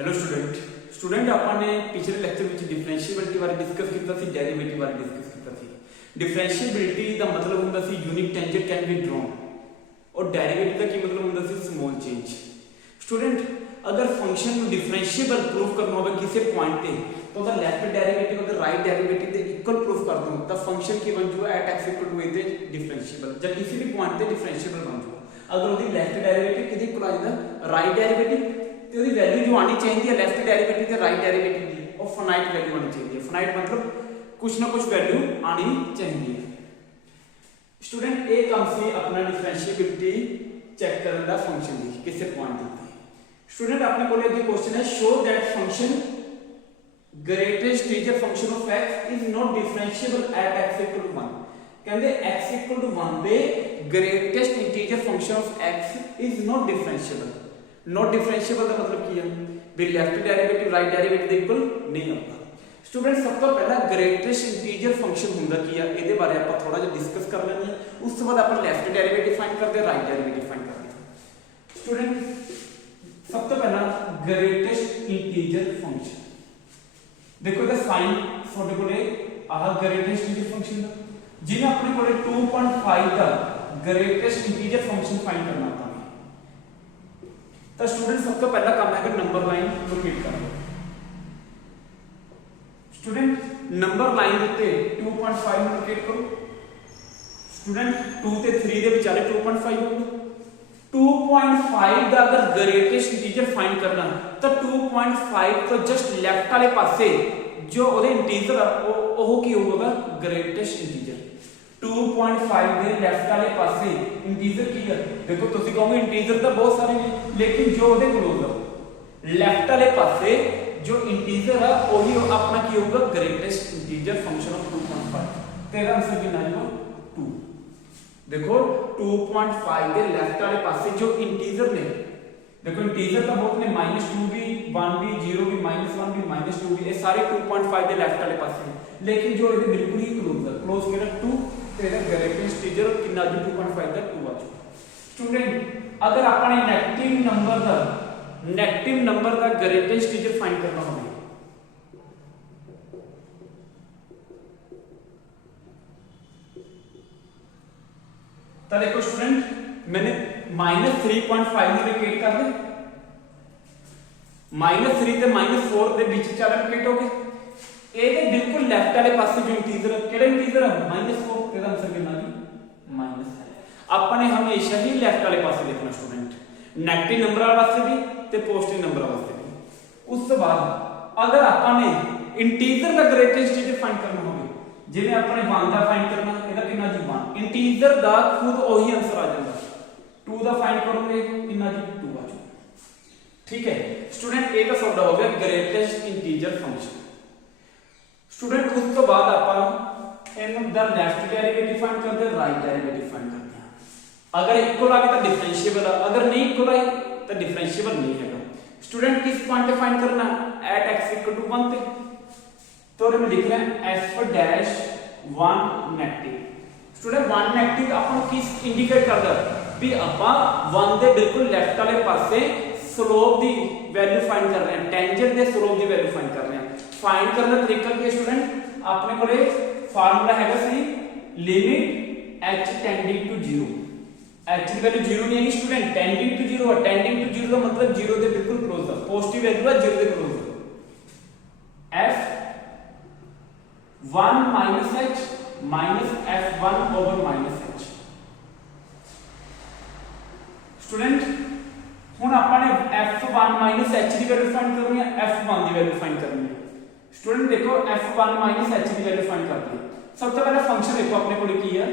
Hello student student आपने पिछले lecture में डिफरेंशिएबिलिटी बारे डिस्कस किया सी डेरिवेटिव बारे डिस्कस किया सी डिफरेंशिएबिलिटी दा मतलब हुंदा सी unique tangent can be drawn और डेरिवेटिव दा की मतलब हुंदा सी स्मॉल चेंज। स्टूडेंट अगर फंक्शन को डिफरेंशिएबल प्रूफ करना होवे किसी पॉइंट पे तो दा लेफ्ट डेरिवेटिव अगर राइट डेरिवेटिव दे इक्वल प्रूफ कर दो तो फंक्शन की बन जो at x equal to a ते डिफरेंशिएबल जब किसी भी पॉइंट पे डिफरेंशिएबल बन जो अगर ओदी लेफ्ट डेरिवेटिव किदे इक्वल आ जांदा राइट डेरिवेटिव ਤੇ ਉਹਦੀ ਵੈਲਿਊ ਜੋ ਆਣੀ ਚਾਹੀਦੀ ਹੈ ਲੈਫਟ ਡੈਰੀਵੇਟਿਵ ਤੇ ਰਾਈਟ ਡੈਰੀਵੇਟਿਵ ਦੀ ਉਹ ਫਾਈਨਾਈਟ ਵੈਲਿਊ ਆਣੀ ਚਾਹੀਦੀ ਹੈ। ਫਾਈਨਾਈਟ ਮਤਲਬ ਕੁਛ ਨਾ ਕੁਛ ਵੈਲਿਊ ਆਣੀ ਚਾਹੀਦੀ ਹੈ। ਸਟੂਡੈਂਟ ਇਹ ਕੰਮ ਸੀ ਆਪਣਾ ਡਿਫਰੈਂਸ਼ੀਏਬਿਲਿਟੀ ਚੈੱਕ ਕਰਨ ਦਾ ਫੰਕਸ਼ਨ ਦੀ ਕਿਸੇ ਪੁਆਇੰਟ ਤੇ। ਸਟੂਡੈਂਟ ਆਪਣੇ ਕੋਲ ਅੱਗੇ ਕੁਐਸਚਨ ਹੈ show that function greatest integer function of x is not differentiable at x equal to 1 ਕਹਿੰਦੇ x equal to 1 ਦੇ greatest integer function of x is not differentiable। Not differentiable का मतलब की है भी लेफ्ट डेरिवेटिव राइट डेरिवेटिव के equal नहीं आता। स्टूडेंट सब तो पहला ग्रेटेस्ट इंटीजर फंक्शन हुंदा की है ਇਹਦੇ ਬਾਰੇ ਆਪਾਂ ਥੋੜਾ ਜਿਹਾ ਡਿਸਕਸ ਕਰ ਲੈਂਦੇ ਹਾਂ। ਉਸ ਤੋਂ ਬਾਅਦ ਆਪਾਂ ਲੈਫਟ ਡੈਰੀਵੇਟਿਵ ਫਾਈਂਡ ਕਰਦੇ ਹਾਂ ਰਾਈਟ ਡੈਰੀਵੇਟਿਵ ਫਾਈਂਡ ਕਰਦੇ ਹਾਂ। स्टूडेंट सब तो पहला ग्रेटेस्ट इंटीजर फंक्शन देखो ਇਹਦਾ ਸਾਈਨ ਤੁਹਾਡੇ ਕੋਲੇ ਆਹ ग्रेटेस्ट इंटीजर फंक्शन ਦਾ ਜਿਹਨੇ ਆਪਣੇ ਕੋਲੇ 2.5 ਦਾ ग्रेटेस्ट इंटीजर फंक्शन फाइंड करना था। तो स्टूडेंट सब तो पहला काम है नंबर लाइन लोकेट करना। स्टूडेंट नंबर लाइन उत्ते 2.5 ਨੂੰ ਲੋਕੇਟ ਕਰੋ। स्टूडेंट 2 ਤੇ 3 ਦੇ ਵਿਚਾਲੇ 2.5 ਹੋਊਗਾ। 2.5 ਦਾ ਅਗਰ ਗ੍ਰੇਟੈਸਟ ਇੰਟੀਜਰ ਫਾਈਂਡ ਕਰਨਾ ਤਾਂ 2.5 ਤੋਂ ਜਸਟ ਲੈਫਟ ਵਾਲੇ ਪਾਸੇ ਜੋ ਉਹਦੇ ਇੰਟੀਜਰ ਉਹ ਕੀ ਹੋਊਗਾ ਗ੍ਰੇਟੈਸਟ ਇੰਟੀਜਰ। 2.5 ਦੇ ਲੈਫਟ ਵਾਲੇ ਪਾਸੇ ਇੰਟੀਜਰ ਕੀ ਹੈ ਦੇਖੋ ਤੁਸੀਂ ਕਹੋਗੇ ਇੰਟੀਜਰ ਤਾਂ ਬਹੁਤ ਸਾਰੇ ਨੇ ਲੇਕਿਨ ਜੋ ਉਹਦੇ ਕਲੋਜ਼ ਆ ਲੈਫਟ ਵਾਲੇ ਪਾਸੇ ਜੋ ਇੰਟੀਜਰ ਆ ਉਹੀ ਆਪਣਾ ਕੀ ਹੋਊਗਾ ਗ੍ਰੇਟੈਸਟ ਇੰਟੀਜਰ ਫੰਕਸ਼ਨ ਆਫ 2.5 ਤੇਰਾ ਆਨਸਰ ਕਿੰਨਾ ਆਏਗਾ 2। देखो 2.5 ਦੇ ਲੈਫਟ ਵਾਲੇ ਪਾਸੇ ਜੋ ਇੰਟੀਜਰ ਨੇ देखो इंटीजर ਤਾਂ ਬਹੁਤ ਨੇ -2 भी 1 भी 0 भी -1 भी -2 भी ਇਹ ਸਾਰੇ 2.5 ਦੇ ਲੈਫਟ ਵਾਲੇ ਪਾਸੇ ਨੇ ਲੇਕਿਨ ਜੋ ਇਹਦੇ ਬਿਲਕੁਲ ਹੀ ਕਲੋਜ਼ ਆ ਕਲੋਜ਼ ਕਿਹੜਾ 2 ਤੇ ਇਹਦਾ ਗ੍ਰੇਟੈਸਟ ਇੰਟੀਜਰ ਕਿੰਨਾ ਜੀ 2.5 ਦਾ 2 ਆ ਜਾਊ। स्टूडेंट अगर ਆਪਾਂ ਨੇ ਨੈਗੇਟਿਵ ਨੰਬਰ ਦਾ ਗ੍ਰੇਟੈਸਟ ਇੰਟੀਜਰ ਫਾਈਂਡ ਕਰਨਾ ਹੋਵੇ ਤਾਂ देखो स्टूडेंट मैंने -3.5 ਨੂੰ ਲੋਕੇਟ ਕਰ ਦੇ -3 ਤੇ -4 ਦੇ ਵਿੱਚ ਚੱਲ ਲੋਕੇਟ ਹੋ ਗਏ। ਇਹਦੇ ਬਿਲਕੁਲ ਲੈਫਟ ਵਾਲੇ ਪਾਸੇ ਜੋ ਇੰਟੀਜਰ ਕਿਹੜਾ ਇੰਟੀਜਰ ਹੈ -4 ਇਹਦਾ ਆਨਸਰ ਕਿੰਨਾ ਜੀ ਮਾਈਨਸ। ਆਪਾਂ ਨੇ ਹਮੇਸ਼ਾ ਹੀ ਲੈਫਟ ਵਾਲੇ ਪਾਸੇ ਦੇਖਣਾ ਸਟੂਡੈਂਟ ਨੈਗੇਟਿਵ ਨੰਬਰ ਵਾਲੇ ਪਾਸੇ ਵੀ ਤੇ ਪੋਜ਼ਿਟਿਵ ਨੰਬਰ ਵਾਸਤੇ ਵੀ। ਉਸ ਤੋਂ ਬਾਅਦ ਅਗਰ ਆਪਾਂ ਨੇ ਇੰਟੀਜਰ ਦਾ ਗ੍ਰੇਟੈਸਟ ਇੰਟੀਜਰ ਫਾਈਂਡ ਕਰਨਾ ਹੋਵੇ ਜਿਵੇਂ ਆਪਣੇ 1 ਦਾ ਫਾਈਂਡ ਕਰਨਾ ਇਹਦਾ ਕਿੰਨਾ ਜੀ 1 ਇੰਟੀਜਰ ਦਾ ਖੁਦ ਉਹੀ ਆਨਸਰ ਆ ਜਾਂਦਾ 2 ਦਾ ਫਾਈਂਡ ਕਰੋਗੇ ਕਿੰਨਾ ਜੀ 2 ਆ ਜਾਊ। ठीक है स्टूडेंट ए का ਤੁਹਾਡਾ ਹੋ ਗਿਆ ग्रेटेस्ट इंटीजर फंक्शन। स्टूडेंट ਉਸ ਤੋਂ ਬਾਅਦ ਆਪਾਂ ਇਹਨੂੰ ਦਾ ਲੈਫਟ ਡੈਰੀਵੇਟਿਵ ਫਾਈਂਡ ਕਰਦੇ ਹਾਂ ਰਾਈਟ ਡੈਰੀਵੇਟਿਵ ਫਾਈਂਡ ਕਰਦੇ ਹਾਂ। ਅਗਰ ਇਕੁਅਲ ਆ ਗਿਆ ਤਾਂ ਡਿਫਰੈਂਸ਼ੀਏਬਲ ਆ ਅਗਰ ਨਹੀਂ ਇਕੁਅਲ ਆਈ ਤਾਂ ਡਿਫਰੈਂਸ਼ੀਏਬਲ ਨਹੀਂ ਹੈਗਾ। स्टूडेंट किस पॉइंट पे फाइंड करना एट x इक्वल टू 1 पे तो हम लिख रहे हैं f dash 1 negative. Student 1 negative अपन किस इंडिकेट करदा भी ਆਪਾਂ 1 ਦੇ ਬਿਲਕੁਲ ਲੈਫਟ ਵਾਲੇ ਪਾਸੇ स्लोप ਦੀ ਵੈਲਿਊ ਫਾਈਂਡ ਕਰ ਰਹੇ ਹਾਂ ਟੈਂਜੈਂਟ ਦੇ स्लोप ਦੀ ਵੈਲਿਊ ਫਾਈਂਡ ਕਰ ਰਹੇ ਹਾਂ। ਫਾਈਂਡ ਕਰਨ ਦਾ ਤਰੀਕਾ ਕੀ ਹੈ स्टूडेंट ਆਪਣੇ ਕੋਲੇ ਫਾਰਮੂਲਾ ਹੈਗਾ ਸੀ limit h ਟੈਂਡਿੰਗ to 0 h the value 0 ਨਹੀਂ ਹੈਗੀ स्टूडेंट ਟੈਂਡਿੰग ਟੂ 0 ਹੈ। ਟੈਂਡਿੰਗ ਟੂ 0 ਦਾ ਮਤਲਬ 0 ਦੇ ਬਿਲਕੁਲ ਕਲੋਜ਼ ਆ ਪੋਜ਼ਿਟਿਵ ਵੈਲਿਊ ਆ 0 ਦੇ close f 1 h f1 over h। Student ਹੁਣ ਆਪਾਂ ਨੇ f1 h ਦੀ ਵੈਲਿਊ ਫਾਈਂਡ ਕਰਨੀ ਹੈ f1 ਦੀ ਵੈਲਿਊ ਫਾਈਂਡ ਕਰਨੀ ਹੈ। स्टूडेंट देखो f1 h ਦੀ ਵੈਲਿਊ ਫਾਈਂਡ ਕਰਦੇ ਹਾਂ। ਸਭ ਤੋਂ ਪਹਿਲਾਂ ਫੰਕਸ਼ਨ ਦੇਖੋ ਆਪਣੇ ਕੋਲ ਕੀ ਹੈ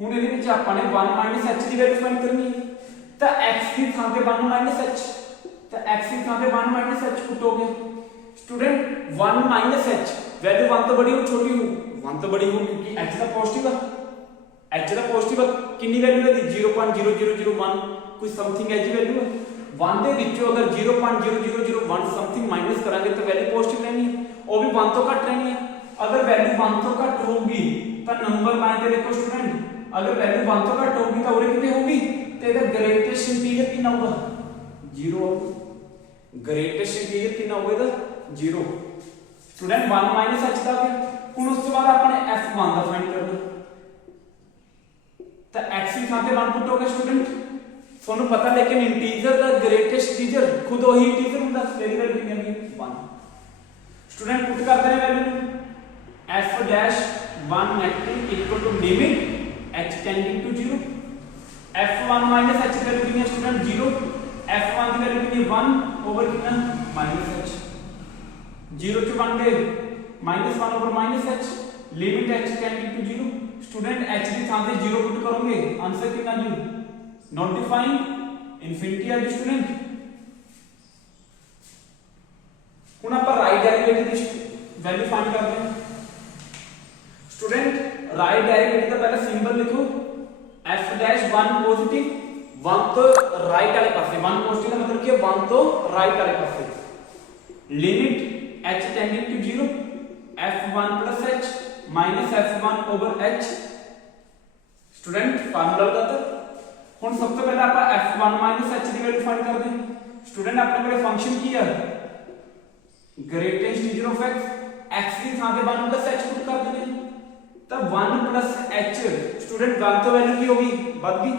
ਹੁਣ ਇਹਦੇ ਵਿੱਚ ਆਪਾਂ ਨੇ 1 h ਦੀ ਵੈਲਿਊ ਫਾਈਂਡ ਕਰਨੀ ਹੈ ਤਾਂ x ਦੀ ਥਾਂ ਤੇ 1 h ਤਾਂ x ਦੀ ਥਾਂ ਤੇ 1 h ਪੁੱਟ ਹੋ ਗਿਆ। स्टूडेंट 1 h वैल्यू 1 तो बड़ी हो छोटी हो 1 तो बड़ी हो क्योंकि h का पॉजिटिव है h का पॉजिटिव कितनी वैल्यू है 0.0001 कोई समथिंग h वैल्यू है 1 ਦੇ ਵਿੱਚੋਂ ਅਗਰ 0.0001 ਸਮਥਿੰਗ ਮਾਈਨਸ ਕਰਾਂਗੇ ਤਾਂ ਵੈਲਿਊ ਪੋਜ਼ਿਟਿਵ ਰਹਿਣੀ ਹੈ ਉਹ ਵੀ 1 ਤੋਂ ਘੱਟ ਰਹਿਣੀ ਹੈ। ਅਗਰ ਵੈਲਿਊ 1 ਤੋਂ ਘੱਟ ਹੋਊਗੀ ਤਾਂ ਨੰਬਰ ਲਾਈਨ ਤੇ ਦੇਖੋ स्टूडेंट अगर वैल्यू 1 ਤੋਂ ਘੱਟ ਹੋਊਗੀ ਤਾਂ ਉਰੇ ਕਿੰਨੀ ਹੋਊਗੀ ਤੇ ਇਹਦਾ ਗ੍ਰੇਟੈਸਟ ਇੰਟੀਜਰ ਕਿੰਨਾ ਹੋਊਗਾ 0 ग्रेटेस्ट इंटीजर कितना होगा 0 स्टूडेंट 1 माइनस h का गया हुन उस तो बाद आपने f1 दा फाइंड करना तो x की थां ते 1 पुट होगा स्टूडेंट ਤੁਹਾਨੂੰ पता लेकिन इंटीजर दा ग्रेटेस्ट इंटीजर खुद वही इंटीजर हुंदा तेरी वैल्यू कितनी है 1 स्टूडेंट पुट करते हैं value f dash 1 negative equal to limit h tending to 0 f1 minus h की वैल्यू कितनी है स्टूडेंट 0 f1 की वैल्यू कितनी 1 ओवर कितना माइनस h 0 to 1 दे minus 1 over minus h limit h tending to 0 student h की थां पे 0 पुट करोगे आंसर कितना जी नॉट डिफाइंड इंफिनिटी है स्टूडेंट हुन आप राइट डेरिवेटिव की वैल्यू फाइंड करते हैं स्टूडेंट राइट डेरिवेटिव का पहले सिंबल लिखो f डैश 1 पॉजिटिव 1 तो राइट वाले पासे 1 पॉजिटिव का मतलब क्या 1 तो राइट वाले पासे limit h tending to 0 f1 plus h minus f1 over h student formula लगाता हुन सबसे पहले आप f1 माइनस h की वैल्यू फाइंड कर दें स्टूडेंट अपने कोले फंक्शन की है ग्रेटेस्ट इंटीजर ऑफ x की थां पे 1 प्लस h पुट कर देंगे तब 1 प्लस h स्टूडेंट 1 तो वैल्यू की होगी बढ़ गई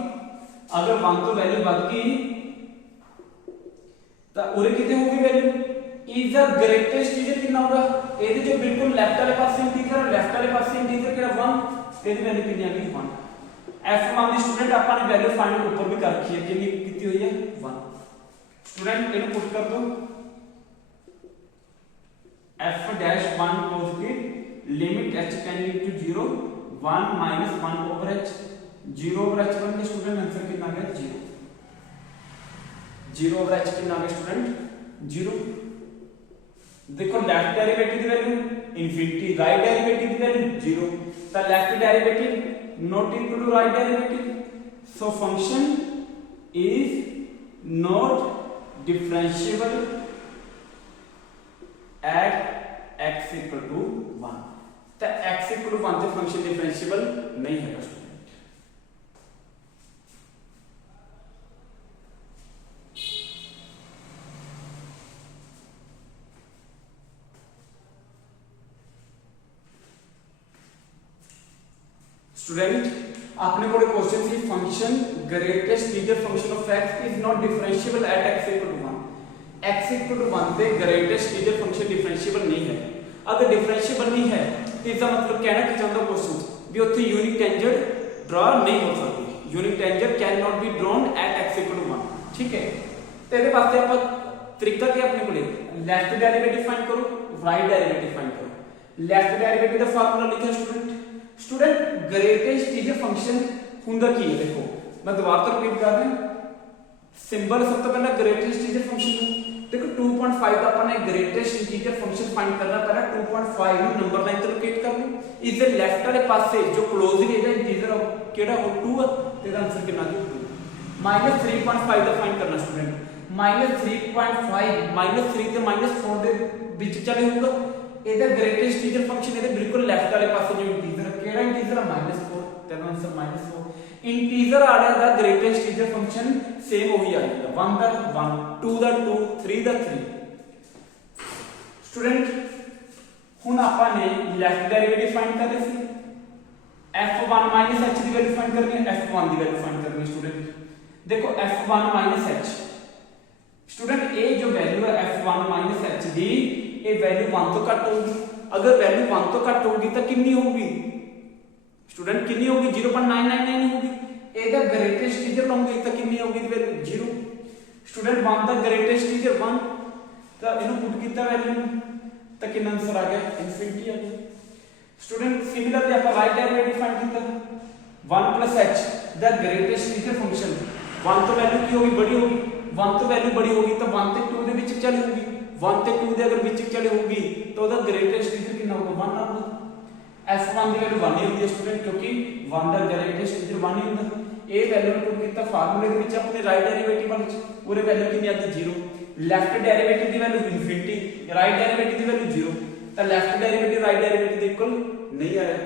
अगर 1 तो वैल्यू बढ़ गई तो उरे कितने होगी value is the greatest integer कितना होगा ਇਹਦੇ जो बिल्कुल लेफ्ट वाले पासे इंटीजर लेफ्ट वाले पासे इंटीजर केड़ा 1 ਇਹਦੀ वैल्यू कितनी आ गई 1 f1 ਦੀ स्टूडेंट ਆਪਾਂ ਨੇ वैल्यू फाइंड ऊपर भी कर रखी है कितनी कितनी हुई है 1 स्टूडेंट ਇਹਨੂੰ पुट कर दो f dash 1 positive limit h tending to 0 1 minus 1 over h 0 over h बन के स्टूडेंट आंसर कितना आ गया 0 ओवर h कितना आ गया स्टूडेंट 0 देखो लेफ्ट डेरिवेटिव की वैल्यू इंफिनिटी राइट डेरिवेटिव की वैल्यू 0 तो left derivative not equal to right derivative so function is not differentiable at x equal to 1 तो x equal to 1 से फंक्शन डिफरेंशिएबल नहीं है स्टूडेंट स्टूडेंट आपने को question C function greatest integer function of x is not differentiable at x equal to 1 x equal to 1 पे greatest integer function differentiable नहीं है अगर डिफरेंशिएबल नहीं है तो इसका मतलब कहना कि चाहता क्वेश्चन भी ਉੱਥੇ यूनिक टेंजेंट ड्रा नहीं हो सकती unique tangent can not be drawn at x equal to 1 ठीक है तो ਇਹਦੇ ਵਾਸਤੇ ਆਪਾਂ ਤਰੀਕਾ ਕੀ ਆਪਣੇ ਕੋਲੇ लेफ्ट डेरिवेटिव फाइंड करो राइट डेरिवेटिव फाइंड करो लेफ्ट डेरिवेटिव ਦਾ ਫਾਰਮੂਲਾ ਲਿਖਿਆ स्टूडेंट ग्रेटेस्ट इंटीजर फंक्शन हुंदा की है देखो मैं दोबारा तो रिपीट कर रहा हूं सिंबल सब तो पहला ग्रेटेस्ट इंटीजर फंक्शन देखो 2.5 का अपने ग्रेटेस्ट इंटीजर फंक्शन फाइंड करना पहला 2.5 नु नंबर लाइन ते लोकेट कर लो इस दे लेफ्ट वाले पासे जो क्लोजली है इंटीजर केड़ा हो 2 है तेरा आंसर कितना है 2 माइनस 3.5 का फाइंड करना स्टूडेंट माइनस 3.5 माइनस 3 ते माइनस 4 दे बीच चले होगा ਇਹਦਾ ग्रेटेस्ट इंटीजर फंक्शन ਇਹਦੇ ਬਿਲਕੁਲ ਲੈਫਟ ਵਾਲੇ ਪਾਸੇ ਜੋ ਇੰਟੀਜਰ ਕਿਹੜਾ ਇੰਟੀਜਰ ਹੈ -4 ਤੇਰਾ ਆਨਸਰ -4 ਇੰਟੀਜਰ ਆ ਰਿਹਾ ਦਾ ग्रेटेस्ट इंटीजर फंक्शन सेम ਉਹੀ ਆ ਜਾਏਗਾ 1 ਦਾ 1 2 ਦਾ 2 3 ਦਾ 3 स्टूडेंट ਹੁਣ ਆਪਾਂ ਨੇ ਲੈਫਟ ਡੈਰੀਵੇਟਿਵ फाइंड करने ਸੀ f1 h ਦੀ ਵੈਲਿਊ फाइंड करनी है f1 ਦੀ ਵੈਲਿਊ फाइंड करनी है स्टूडेंट देखो f1 h स्टूडेंट ये जो वैल्यू है f1 h दी ये वैल्यू 1 तो घट होगी अगर वैल्यू 1 तो घट होगी तो कितनी होगी स्टूडेंट कितनी होगी 0.999 होगी ਇਹਦਾ ग्रेटेस्ट इंटीजर लूंगे तो कितनी होगी वैल्यू 0 स्टूडेंट 1 ਦਾ ग्रेटेस्ट इंटीजर 1 तो ਇਹਨੂੰ ਪੁੱਟ ਕੀਤਾ वैल्यू तो कितना आंसर आ गया इंफिनिटी आ गया स्टूडेंट सिमिलरली आप राइट डेरिवेटिव फाइंड किया 1 h the greatest integer function 1 तो वैल्यू की होगी बड़ी होगी 1 तो वैल्यू बड़ी होगी तो 1 ਤੇ 2 ਦੇ ਵਿੱਚ ਚਲੀ ਹੋਗੀ 1 ਤੇ 2 ਦੇ ਅਗਰ ਵਿੱਚ ਚਲੇ ਹੋਗੀ तो ਉਹਦਾ ग्रेटेस्ट इंटीजर कितना होगा 1 आऊगा f1 ਦੀ ਵੈਲਿਊ 1 ਹੀ ਹੁੰਦੀ ਹੈ स्टूडेंट क्योंकि 1 ਦਾ ग्रेटेस्ट इंटीजर 1 ਹੀ ਹੁੰਦਾ ਇਹ ਵੈਲਿਊ ਨੂੰ ਪੁੱਟ ਕੀਤਾ ਫਾਰਮੂਲੇ ਦੇ ਵਿੱਚ ਆਪਣੇ ਰਾਈਟ ਡੈਰੀਵੇਟਿਵ ਵਾਲੇ ਚ ਉਹਦੇ ਵੈਲਿਊ ਕਿੰਨੀ ਆ ਗਈ 0 लेफ्ट डेरिवेटिव ਦੀ वैल्यू इंफिनिटी राइट डेरिवेटिव ਦੀ वैल्यू 0 ਤਾਂ लेफ्ट डेरिवेटिव राइट डेरिवेटिव ਦੇ ਇਕੁਅਲ नहीं आया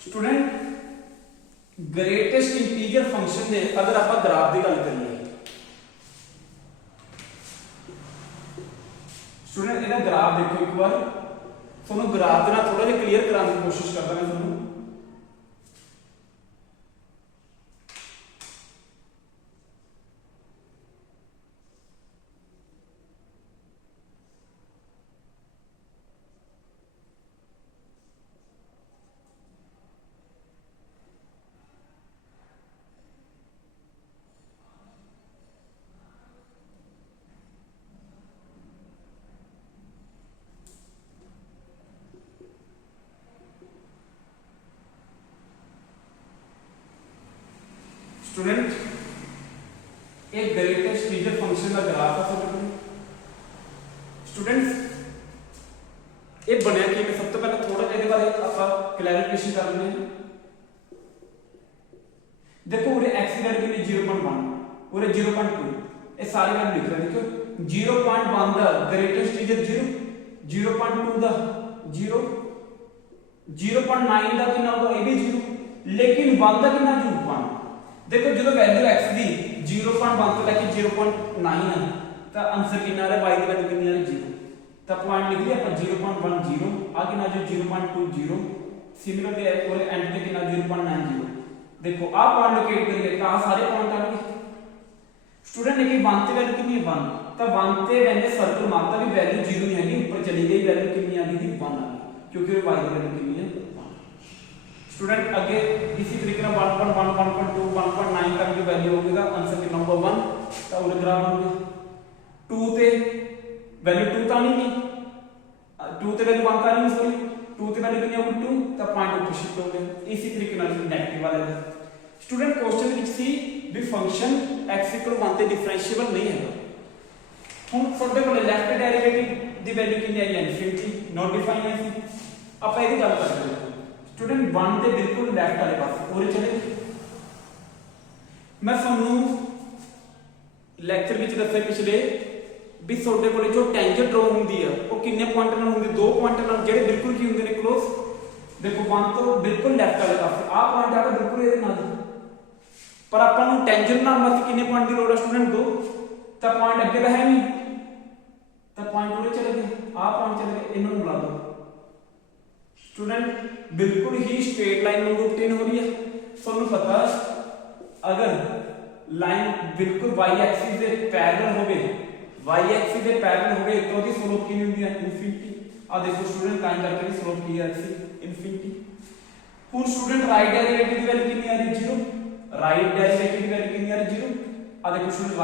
स्टूडेंट ग्रेटेस्ट इंटीजर फंक्शन दे अगर आप ग्राफ की गल करिए स्टूडेंट इहदा ग्राफ देखो एक बार थोड़ा ग्राफ के थोड़ा जिहा क्लीयर कराने की कोशिश करता मैं थोड़ा स्टूडेंट एक ग्रेटेस्ट इंटीजर फंक्शन का ग्राफ है स्टूडेंट्स ये बनया कि मैं सब तो पहले थोड़ा जिहा बारे आप क्लैरिफिकेशन कर लें देखो उरे x की वैल्यू कितनी 0.1 उरे 0.2 ये सारे वैल्यू लिख रहे देखो 0.1 दा ग्रेटेस्ट इंटीजर 0 0.2 दा 0 0.9 दा कितना होगा ये भी 0 लेकिन 1 दा कितना 1 देखो जो वैल्यू x दी 0.1 तो लेके 0.9 है तो आंसर कितना आ रहा है y की वैल्यू कितनी आ रही 0 तो पॉइंट लिख लिया अपन 0.10 आ कितना जो 0.20 सिमिलरली और एंड पे कितना 0.90 देखो आ पॉइंट लोकेट करिए तो सारे पॉइंट आ गए स्टूडेंट ने की 1 ते वैल्यू कितनी है 1 तो 1 ते मैंने सर्कल मारता भी वैल्यू 0 नहीं है ऊपर चली गई वैल्यू कितनी आ गई थी 1 आ गई क्योंकि y की वैल्यू कितनी है स्टूडेंट आगे इसी तरीके से 1.1 1.2 1.9 तक जो वैल्यू होगी तो आंसर के नंबर 1 तो उधर ग्राफ हो गया 2 ते वैल्यू 2 ता नहीं 2 ते वैल्यू 1 ता नहीं सॉरी 2 ते वैल्यू कितनी होगी 2 तो पॉइंट ऊपर शिफ्ट हो गया इसी तरीके से नेगेटिव वाले स्टूडेंट क्वेश्चन ਵਿੱਚ ਸੀ ਵੀ ਫੰਕਸ਼ਨ x 1 ਤੇ ਡਿਫਰੈਂਸ਼ੀਏਬਲ ਨਹੀਂ ਹੈਗਾ ਹੁਣ ਤੁਹਾਡੇ ਕੋਲ ਲੈਫਟ ਡੈਰੀਵੇਟਿਵ ਦੀ ਵੈਲਿਊ ਕਿੰਨੀ ਆਈ ਇਨਫਿਨਿਟੀ ਨੋਟ ਡਿਫਾਈਨ ਹੈ ਸੀ ਆਪਾਂ ਇਹਦੀ ਗੱਲ ਕਰਦੇ ਹਾਂ स्टूडेंट 1 ਦੇ ਬਿਲਕੁਲ ਲੈਫਟ ਵਾਲੇ ਪਾਸੇ ਉਹਦੇ ਚਲੇ ਮੈਂ ਤੁਹਾਨੂੰ ਲੈਕਚਰ ਵਿੱਚ ਦੱਸਿਆ ਪਿਛਲੇ ਵੀ ਤੁਹਾਡੇ ਕੋਲੇ ਜੋ ਟੈਂਜੈਂਟ ਡਰਾ ਹੁੰਦੀ ਆ ਉਹ ਕਿੰਨੇ ਪੁਆਇੰਟ ਨਾਲ ਹੁੰਦੀ ਦੋ ਪੁਆਇੰਟ ਨਾਲ ਜਿਹੜੇ ਬਿਲਕੁਲ ਕੀ ਹੁੰਦੇ ਨੇ ক্লোਜ਼ ਦੇਖੋ 1 ਤੋਂ ਬਿਲਕੁਲ ਲੈਫਟ ਵਾਲੇ ਪਾਸੇ ਆ ਪੁਆਇੰਟ ਆ ਬਿਲਕੁਲ ਇਹਦੇ ਨਾਲ ਪਰ ਆਪਾਂ ਨੂੰ ਟੈਂਜੈਂਟ ਨਾਲ ਮਤ ਕਿੰਨੇ ਪੁਆਇੰਟ ਦੀ ਲੋੜ ਹੈ ਸਟੂਡੈਂਟ ਦੋ ਤਾਂ ਪੁਆਇੰਟ ਅੱਗੇ ਤਾਂ ਹੈ ਨਹੀਂ ਤਾਂ ਪੁਆਇੰਟ ਉਹਦੇ ਚਲੇ ਗਏ ਆ ਪੁਆਇੰਟ ਚਲੇ ਗਏ ਇਹਨਾਂ ਨੂੰ ਬੁਲਾ ਦੋ स्टूडेंट बिल्कुल ही स्ट्रेट लाइन वांगू ऑब्टेन हो रही है ਤੁਹਾਨੂੰ ਪਤਾ अगर लाइन बिल्कुल y एक्सिस ਦੇ पैरेलल ਹੋਵੇ y एक्सिस ਦੇ पैरेलल ਹੋਵੇ तो ਉਹਦੀ स्लोप ਕਿੰਨੀ ਹੁੰਦੀ ਹੈ ਇਨਫਿਨਿਟੀ ਆ ਦੇਖੋ स्टूडेंट टाइम करके भी स्लोप की है इनफिनिटी ਹੁਣ स्टूडेंट राइट डेरिवेटिव की वैल्यू कितनी आ रही है 0 राइट डेरिवेटिव की वैल्यू कितनी आ रही है 0 आ देखो स्टूडेंट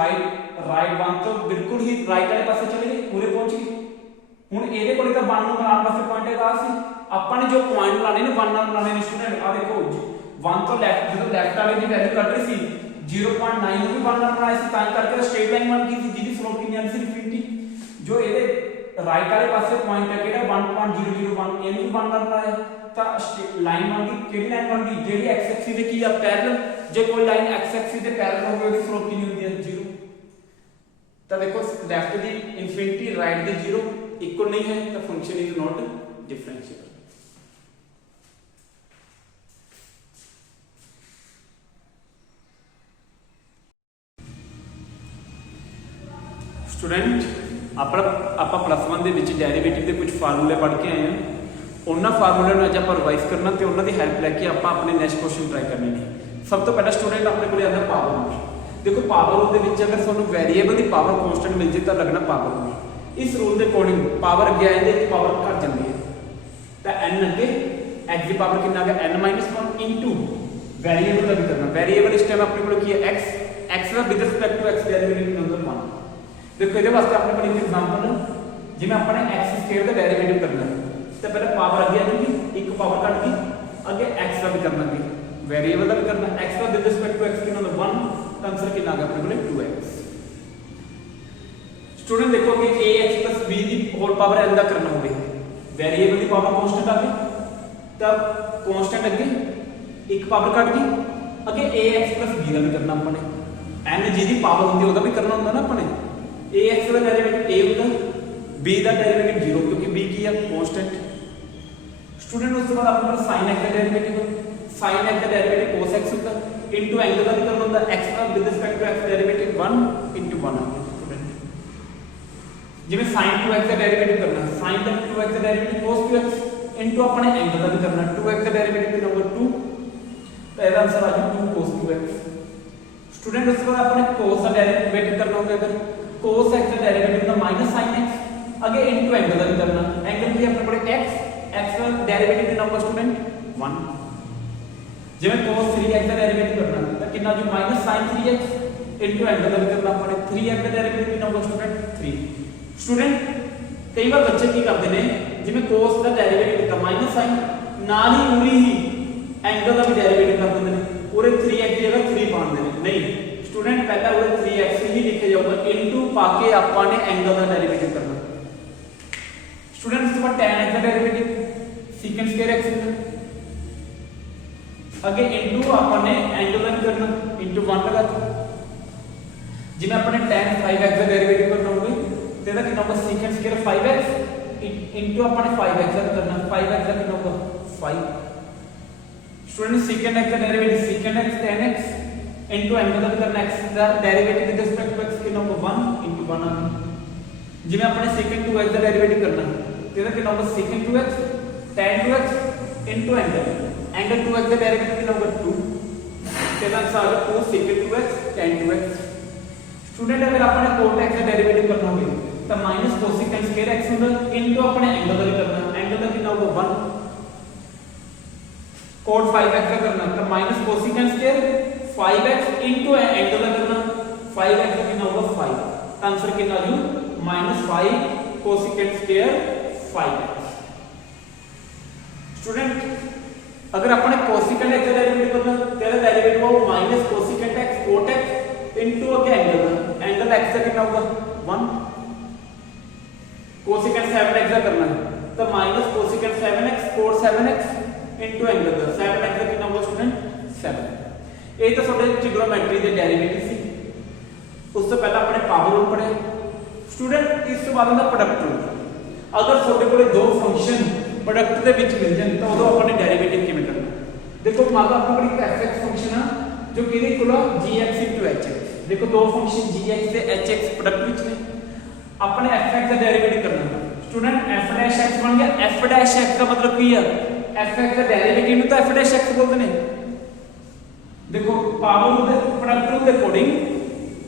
राइट 1 तो बिल्कुल ही राइट वाले पासे चले गए पूरे पहुंच गए ਹੁਣ ਇਹਦੇ ਕੋਲੇ ਤਾਂ 1 ਨੂੰ ਬਣਾਉਣ ਵਾਸਤੇ ਪੁਆਇੰਟ ਹੈਗਾ ਸੀ ਆਪਾਂ ਨੇ ਜੋ ਪੁਆਇੰਟ ਲਾਣੇ ਨੇ 1 ਨਾਲ ਬਣਾਣੇ ਨੇ ਸਟੂਡੈਂਟ ਆ ਦੇਖੋ 1 ਤੋਂ ਲੈਫਟ ਜਦੋਂ ਲੈਫਟ ਵਾਲੇ ਦੀ ਵੈਲਿਊ ਕੱਢ ਰਹੀ ਸੀ 0.9 ਨੂੰ ਵੀ 1 ਨਾਲ ਬਣਾਇਆ ਸੀ ਤਾਂ ਕਰਕੇ ਸਟ੍ਰੇਟ ਲਾਈਨ ਬਣ ਗਈ ਸੀ ਜਿਹਦੀ ਸਲੋਪ ਕਿੰਨੀ ਆਉਂਦੀ ਸੀ ਇਨਫਿਨਿਟੀ ਜੋ ਇਹਦੇ ਰਾਈਟ ਵਾਲੇ ਪਾਸੇ ਪੁਆਇੰਟ ਹੈ ਕਿਹੜਾ 1.001 ਇਹਨੂੰ ਵੀ 1 ਨਾਲ ਬਣਾਇਆ ਤਾਂ ਲਾਈਨ ਬਣ ਗਈ ਕਿਹੜੀ ਲਾਈਨ ਬਣ ਗਈ ਜਿਹੜੀ x ਐਕਸਿਸ ਦੇ ਕੀ ਆ ਪੈਰਲਲ ਜੇ ਕੋਈ ਲਾਈਨ x ਐਕਸਿਸ ਦੇ ਪੈਰਲਲ ਹੋਵੇ ਉਹਦੀ ਸਲੋਪ ਕਿੰਨੀ ਹੁੰਦੀ ਹੈ 0 ਤਾਂ ਦੇਖੋ ਲੈਫਟ ਦੀ ਇਨਫਿਨਿਟੀ ਰਾਈਟ ਦੀ 0 इक्वल नहीं है तो function is not differentiable student आप प्लस 1 ਦੇ ਵਿੱਚ ਡੈਰੀਵੇਟਿਵ ਦੇ ਕੁਝ ਫਾਰਮੂਲੇ ਪੜ੍ਹ ਕੇ ਆਏ ਹਾਂ ਉਹਨਾਂ ਫਾਰਮੂਲਿਆਂ ਨੂੰ ਅੱਜ ਆਪਾਂ ਰਿਵਾਈਜ਼ ਕਰਨਾ ਤੇ ਉਹਨਾਂ ਦੀ ਹੈਲਪ ਲੈ ਕੇ ਆਪਾਂ ਆਪਣੇ ਨੈਕਸਟ ਕੁਐਸਚਨ ਟਰਾਈ ਕਰਨੇ ਨੇ ਸਭ ਤੋਂ ਪਹਿਲਾਂ ਸਟੂਡੈਂਟ ਆਪਣੇ ਕੋਲ ਆਉਂਦਾ ਪਾਵਰ ਦੇਖੋ ਪਾਵਰ ਦੇ ਵਿੱਚ ਅਗਰ ਤੁਹਾਨੂੰ ਵੈਰੀਏਬਲ ਦੀ ਪਾਵਰ ਕਾਂਸਟੈਂਟ ਮਿਲ ਜੇ ਤਾਂ ਲੱਗਣਾ ਪਾਵਰ इस रूल के अकॉर्डिंग पावर अगे आए पावर घट जाती है तो n अगे x की पावर कितना आ गया n -1 इंटू वेरिएबल का भी करना वेरिएबल इस टाइम अपने को की है x का with respect to x derivative number 1 देखो ये वास्ते अपने को एक एग्जांपल जिवें अपने x² का डेरिवेटिव करना है तो पहले पावर अगे आ जाएगी एक पावर घट गई अगे x का भी करना है वेरिएबल का भी करना x का विद रिस्पेक्ट टू x कितना 1 तो आंसर कितना आ गया अपने को 2x स्टूडेंट देखो कि ax + b की होल पावर n का करना होवे वेरिएबल की पावर कांस्टेंट आ गई तब कांस्टेंट अगे एक पावर कट गई अगे ax + b का भी करना अपने n जी की पावर होंदी ओदा भी करना होंदा ना अपने ax का डेरिवेटिव a होगा b का डेरिवेटिव 0 क्योंकि b की है कांस्टेंट स्टूडेंट उसके बाद अपने पास sin x का डेरिवेटिव sin x ਦਾ ਡੈਰੀਵੇਟਿਵ cos x ਹੁੰਦਾ ਇਨਟੂ ਐਂਗਲ ਦਾ ਵੀ ਕਰਨਾ ਹੁੰਦਾ x ਦਾ with respect to x derivative 1 into 1 ਜਿਵੇਂ sin 2x ਦਾ ਡੈਰੀਵੇਟਿਵ ਕਰਨਾ sin 2x ਦਾ ਡੈਰੀਵੇਟਿਵ cos 2x ਇਨਟੂ ਆਪਣੇ ਐਂਗਲ ਦਾ ਵੀ ਕਰਨਾ 2x ਦਾ ਡੈਰੀਵੇਟਿਵ ਨੰਬਰ 2 ਤਾਂ ਇਹਦਾ ਆਨਸਰ ਆ ਜਾਊ 2 cos 2x स्टूडेंट उसके बाद अपने cos का डेरिवेटिव करना होगा अगर cos x का डेरिवेटिव का माइनस sin x आगे इनटू एंगल का भी करना एंगल भी अपने पड़े x का डेरिवेटिव कितना होगा स्टूडेंट 1 जिਵੇਂ cos 3x का डेरिवेटिव करना तो कितना जो minus sin 3x into angle का भी करना अपने 3x का डेरिवेटिव कितना होगा स्टूडेंट 3 स्टूडेंट कई बार बच्चे की करते हैं जिਵੇਂ cos का डेरिवेटिव कितना माइनस sin ਨਾਲ ਹੀ ਪੂਰੀ ਹੀ एंगल का भी डेरिवेटिव कर देते हैं पूरे 3x की जगह 3 पान देने नहीं स्टूडेंट पहला वो 3x ही लिखे जाऊगा इनटू पाके आपा ने एंगल का डेरिवेटिव करना स्टूडेंट उसके बाद tan x का डेरिवेटिव secant square x आगे इनटू आपा ने एंगल का करना इनटू 1 लगा दो जिਵੇਂ अपने tan 5x का डेरिवेटिव करना होगा तो ਇਹਦਾ ਕਿੰਨਾ ਹੋਗਾ secant square 5x इनटू आपा ने 5x का करना 5x का कितना होगा 5 स्टूडेंट secant x का derivative secant x tan x into angle का करना x का derivative with respect to x कितना होगा 1 इनटू 1 आ जिਵੇਂ ਆਪਣੇ secant 2x ਦਾ ਡੈਰੀਵੇਟਿਵ ਕਰਨਾ ਤੇ ਇਹਦਾ ਕਿੰਨਾ ਹੋਗਾ secant 2x tan 2x into angle 2x ਦਾ ਡੈਰੀਵੇਟਿਵ ਕਿੰਨਾ ਹੋਗਾ 2 ਤੇ ਇਹਦਾ ਆਨਸਰ ਆ ਜਾਊਗਾ 2 secant 2x tan 2x student अगर अपने cot x का डेरिवेटिव करना होगा तो माइनस cosecant square x होगा इनटू अपने एंगल का भी करना एंगल का कितना होगा 1 cot 5x का करना तो minus cosecant square 5x into angle का करना 5x का कितना होगा 5 आंसर कितना आ जाऊ -5 cosecant square 5x स्टूडेंट अगर अपने cosecant x का डेरिवेटिव करना तेरा डेरिवेटिव होगा minus cosecant x cot x into angle x का कितना होगा 1 cosecant 7x का करना तो minus cosecant 7x cot 7x into angle का 7x का कितना होगा स्टूडेंट 7 ये तो ਤੁਹਾਡੇ ट्रिग्नोमेट्री ਦੇ ਡੈਰੀਵੇਟਿਵ ਸੀ ਉਸ ਤੋਂ ਪਹਿਲਾਂ ਆਪਣੇ ਪਾਵਰ ਰੂਲ ਪੜਿਆ स्टूडेंट ਇਸ ਤੋਂ ਬਾਅਦ ਹੁੰਦਾ ਪ੍ਰੋਡਕਟ ਰੂਲ ਅਗਰ ਤੁਹਾਡੇ ਕੋਲੇ ਦੋ ਫੰਕਸ਼ਨ ਪ੍ਰੋਡਕਟ ਦੇ ਵਿੱਚ ਮਿਲ ਜਾਣ ਤਾਂ ਉਦੋਂ ਆਪਾਂ ਨੇ ਡੈਰੀਵੇਟਿਵ ਕਿਵੇਂ ਕਰਨਾ ਦੇਖੋ ਮੰਨ ਲਓ ਆਪਣੇ ਕੋਲ ਇੱਕ fx ਫੰਕਸ਼ਨ ਆ जो किदे कोल gx hx देखो दो फंक्शन gx ਤੇ hx प्रोडक्ट ਵਿੱਚ ਨੇ अपने fx ਦਾ ਡੈਰੀਵੇਟਿਵ ਕਰਨਾ स्टूडेंट f' ਬਣ ਗਿਆ f' ਦਾ ਮਤਲਬ ਕੀ ਆ fx ਦਾ ਡੈਰੀਵੇਟਿਵ ਨੂੰ ਤਾਂ f' ਬੋਲਦੇ ਨੇ देखो पावर ਦੇ प्रोडक्ट ਦੇ ਅਕੋਰਡਿੰਗ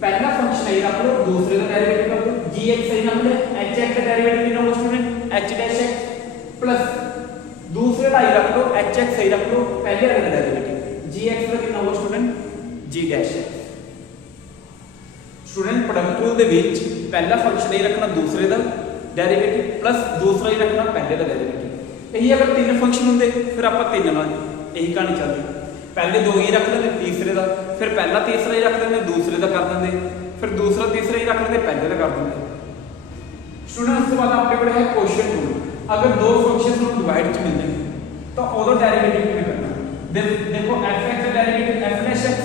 पहला फंक्शन है रख लो दूसरे का डेरिवेटिव कर दो gx सही नाम ले hx का डेरिवेटिव कितना होगा स्टूडेंट h' प्लस दूसरे का ही रख लो hx सही रख लो पहले वाला डेरिवेटिव gx का कितना होगा student g' student product rule ਦੇ ਵਿੱਚ ਪਹਿਲਾ ਫੰਕਸ਼ਨ ਹੀ ਰੱਖਣਾ ਦੂਸਰੇ ਦਾ ਡੈਰੀਵੇਟਿਵ ਪਲਸ ਦੂਸਰਾ ਹੀ ਰੱਖਣਾ ਪਹਿਲੇ ਦਾ ਡੈਰੀਵੇਟਿਵ ਇਹੀ ਅਗਰ ਤਿੰਨ ਫੰਕਸ਼ਨ ਹੁੰਦੇ ਫਿਰ ਆਪਾਂ ਤਿੰਨ ਨਾਲ ਇਹੀ ਕਹਾਣੀ ਚੱਲਦੀ पहले दो ही रख लेंगे तीसरे का फिर पहला तीसरा ही रख लेंगे दूसरे का कर देंगे फिर दूसरा तीसरा ही रख लेंगे पहले का कर देंगे स्टूडेंट उसके बाद आपके कोल है क्वेश्चन रूल अगर दो फंक्शंस को डिवाइड च मिल जाए तो ओदा डेरिवेटिव किवें करना देखो fx का डेरिवेटिव f'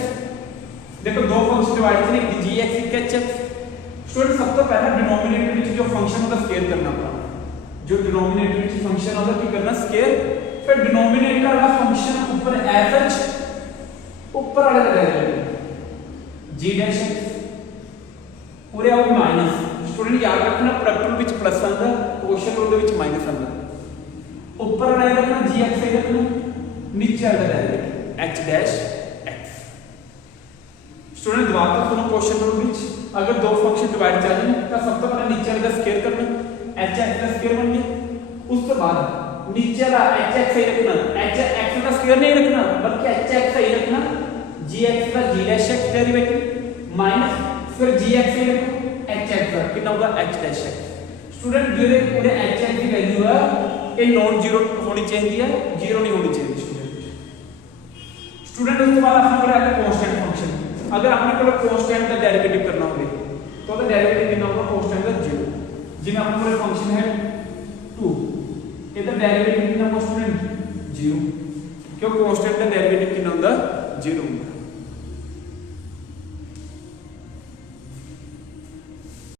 देखो दो फंक्शन डिवाइड च ने gx एक hx स्टूडेंट सब तो पहला डिनोमिनेटर में जो फंक्शन होगा स्क्वायर करना पड़ेगा जो डिनोमिनेटर में फंक्शन होगा की करना स्क्वायर फिर डिनोमिनेटर वाला फंक्शन ऊपर एच ऊपर वाले का डेरिवेटिव g' पूरे आओ माइनस स्टूडेंट याद रखना प्रोडक्ट रूल विच प्लस आंदा क्वेश्चन रूल दे विच माइनस आंदा ऊपर वाला रखना gx सही रखना नीचे वाला डेरिवेटिव h' स्टूडेंट दोबारा तो सुनो क्वेश्चन रूल विच अगर दो फंक्शन डिवाइड कर दें तो सब तो पहले नीचे वाले का स्क्वायर करना hx का स्क्वायर बन गया उस तो बाद नीचे वाला hx सही रखना hx का स्क्वायर नहीं रखना बल्कि hx सही रखना gx का g' डेरिवेटिव माइनस फिर gx सही रखो hx का कितना होगा h' स्टूडेंट जो पूरे hx की वैल्यू है ये नॉन जीरो होनी चाहिए जीरो नहीं होनी चाहिए स्टूडेंट उसके बाद अपने को आएगा कांस्टेंट फंक्शन अगर अपने को कांस्टेंट का डेरिवेटिव करना होगा तो उसका डेरिवेटिव कितना होगा कांस्टेंट का 0 जिसमें अपने को फंक्शन है 2 इधर डेरिवेटिव कितना होगा स्टूडेंट 0 क्यों कांस्टेंट का डेरिवेटिव कितना होगा 0